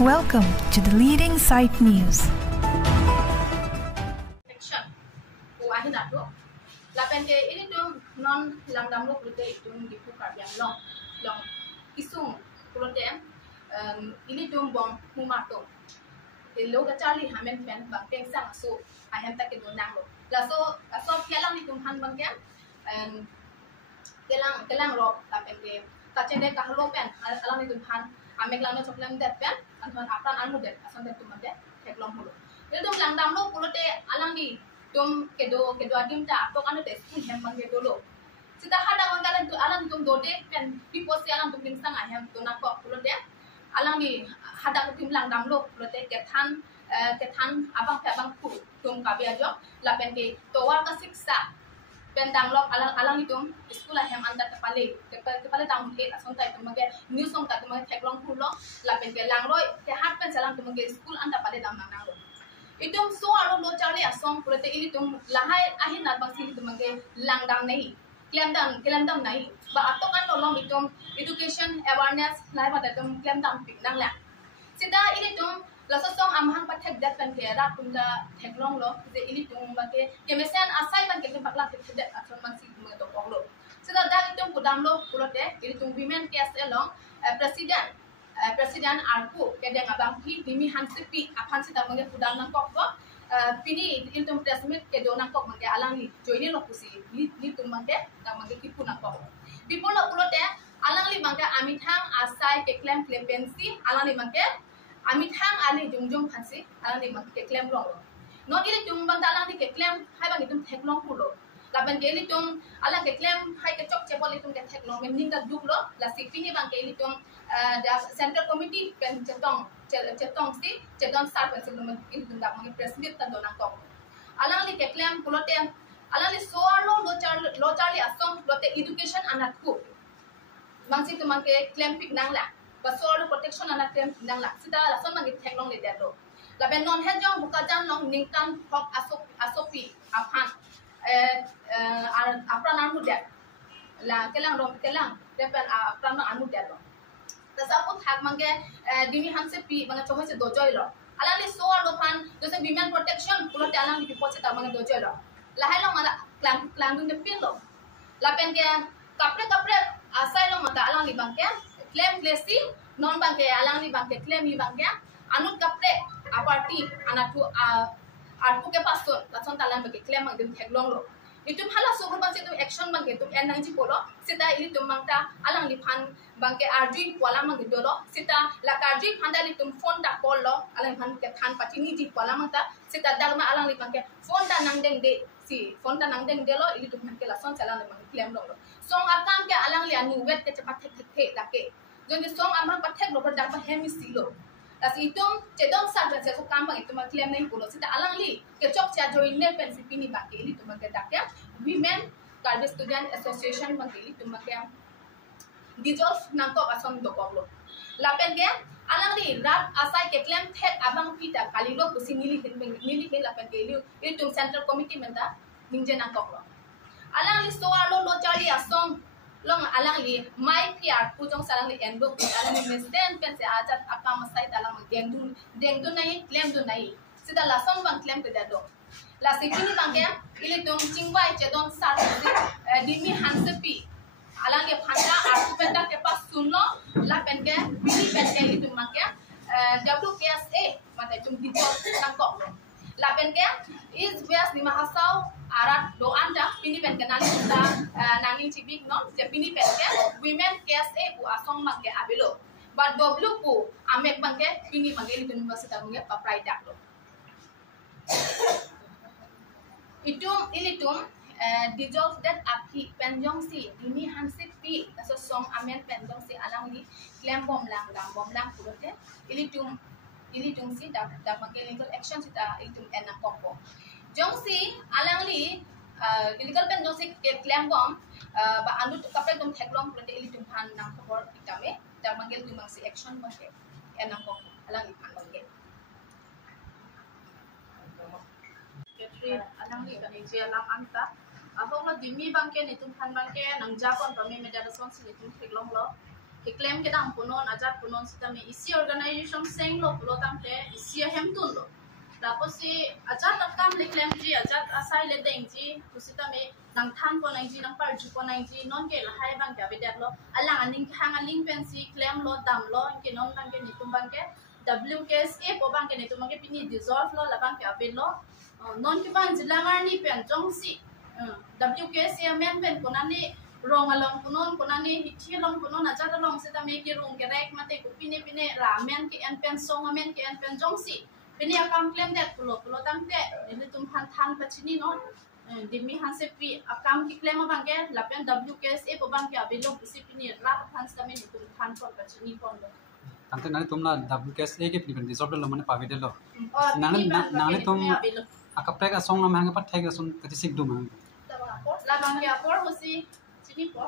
Welcome to the Leading Site News. Action. Kuahin atu. Lapen ke ini tu non langdam lo kulte itu gitu karya long isung kulte ini tu bom mumato. Lo kacali hamen pen bang tengsang so ahem tak kedua nang lo. Laso kelang ni tumhan bang ke kelang rock lapen ke kacende kahlo pen alang ni tumhan amek lang no choklam det pen anton apran anu det asan det tumade teklong holo. Itu langdam lo kulte alang ni tum kedo adim ta to anu te school hem bang kedo lo. Sita hada wangalan tu alang tum dode pen piposi alang tum tingsang ahem tu nak ko kulte alang ni hada tum langdam lo kulte kethan abang pe abang ku tum kabia jo lapen ke towar ka siksa pendang lok alang itu sekolah hem anda kepala tahun ke asontai temake new song ta temake teklong pulo lapen ke langroi ke hat pen salam temake school anda pada dam nang lo itu so aro lo chale asong purate ini tum lahai ahin na bangsi temake langdam nahi kelandam nahi ba atokan lo long itu education awareness lai pada tum kelandam pik nang la sida ini tum laso song amhang pathek dat kan ke rat tum da teklong lo je ini tum ba ke kemesen asai man ke bakla ke dat aton man si tum to lo sida da tum kudam lo pulote ini tum women case long president arku ke de ngabang pi dimi hansipi aphan sida mangi kudam nang kok ko pini ini tum presmit ke do nang kok mangi alang ni joine lo kusi ni tum mangi da mangi kipu nang kok people lo pulote alang li mangi amithang asai ke claim pensi alang li mangi amithang ali jungjung phansi alang ni mak ke claim lo no ile jung bang alang ni ke claim hai bang itum theklong pulo laban ke ile tum alang ke claim hai ke chok chebol itum ke theklong men ning da duk lo la sipi ni bang ke ile tum da central committee pen chetong si chetong sar pen tum ile tum da mang president ta dona ko alang ni ke claim pulo te alang ni so lo charli asong lo te education anat ku mangsi tum ke claim pik nang la basol protection anak tem nang la sida la son mangi theklong le delo la ben non he jong buka jan long ningtan hok asopi aphan apran anu det la kelang depan apran anu det lo ta sa ko thak mangi dimi hanse pi manga chohoi se dojoi lo ala li so lo phan jose women protection pulo te alang di poche ta mangi dojoi lo la hai lo mala klang dun de pin lo la pen ke kapre asai lo mata alang li bang ke claim glesi non bangke alang ni bangke claim ni bangke anut kapre aparti anatu arpu ke pason lason talan bangke claim mang dem theklong lo itu phala sobur bangse tu action bangke tu en nangji polo sita ili tum mangta alang li phan bangke arji wala mang dolo sita la karji phanda li tum phone da call lo alang phan ke than patini ji wala mangta sita dalma alang li bangke phone da nang deng de si phone da nang deng de lo ili tum ke lason chalan bangke claim lo song akam ke alang li anu wet ke cepat thek dake jadi song amang pathek lo ber dapat hemi silo tas itum cedong sa ben se kam bang itum claim nahi pulo sita alang li ke chok cha join ne pen sipini ba ke li tum ke dakya women Cardiff student association bang ke li tum ke dissolve nang ko asom do ko la pen ke alang li rat asai ke claim thet abang pita kali lo kusi nili hin la pen ke li tum central committee menta ningje nang ko alang li so lo chali asom long alang li mai piar pujong salang li endo alang li mesden pen se ajat apa masai talang dengdu nahi claim du nahi sida la song bang claim ke dado la sikini bang ke ile tum chingbai chedon sar dimi hansepi alang li phanda artu penda ke pas sunlo la pen ke bini pen ke ile tum ke WKSA mate tum dito nang ko la pen ke is west di mahasau arat do anda pini pen kenali kita nangin cibik non je pini pen ke women KSA bu asong mangke abelo but w ku amek bangke pini mangke li university mangke paprai dak lo itum dissolve that api penjong si dimi hansit pi so song amen penjong si alang li claim bom lang purote ilitum si da mangke legal action sita itum enak kopo jongsi alang li illegal pen jongsi ke claim bom ba andu kapre tum theklong pulote ili tum phan nang khobor itame da mangel tum mangsi action bangke enang ko alang li phan bangke ketri alang li kan je alang anta ahong la dimi bangke ni tum phan bangke nang japon pami media response li tum theklong lo ke claim ke dang punon ajat punon sitami isi organization seng lo pulo tam te isi hem tun lo lapo si ajat akam le claim ji ajat asai le deng ji kusitami nang tham ko nang ji nang par ji ko nang ji non ke la hai bang ka bedak lo alang aning hang aling pen si claim lo dam lo ke non bang ke nitum bang ke WKSA po bang ke nitum bang ke pini dissolve lo la bang ke apel lo non ke bang jilangar ni pen jong si WKSA men pen konani rong along punon konani hithi long punon ajat along se tame ki room ke rek mate ko pine pine ramen ke en pen song amen ke en pen jong si pini akam claim det pulo tam te ni tum han pachini no dimi han se pi akam ki claim bang ke la pen WKSA po bang ke abelo si pini ra han tame ni tum han kon pachini kon lo tante nani tumna WKSA ke pini dissolve lo mane pavide lo nani tum akaprek asong nam hanga pat thega sun katisik dum hanga la bang ke apor hosi chini po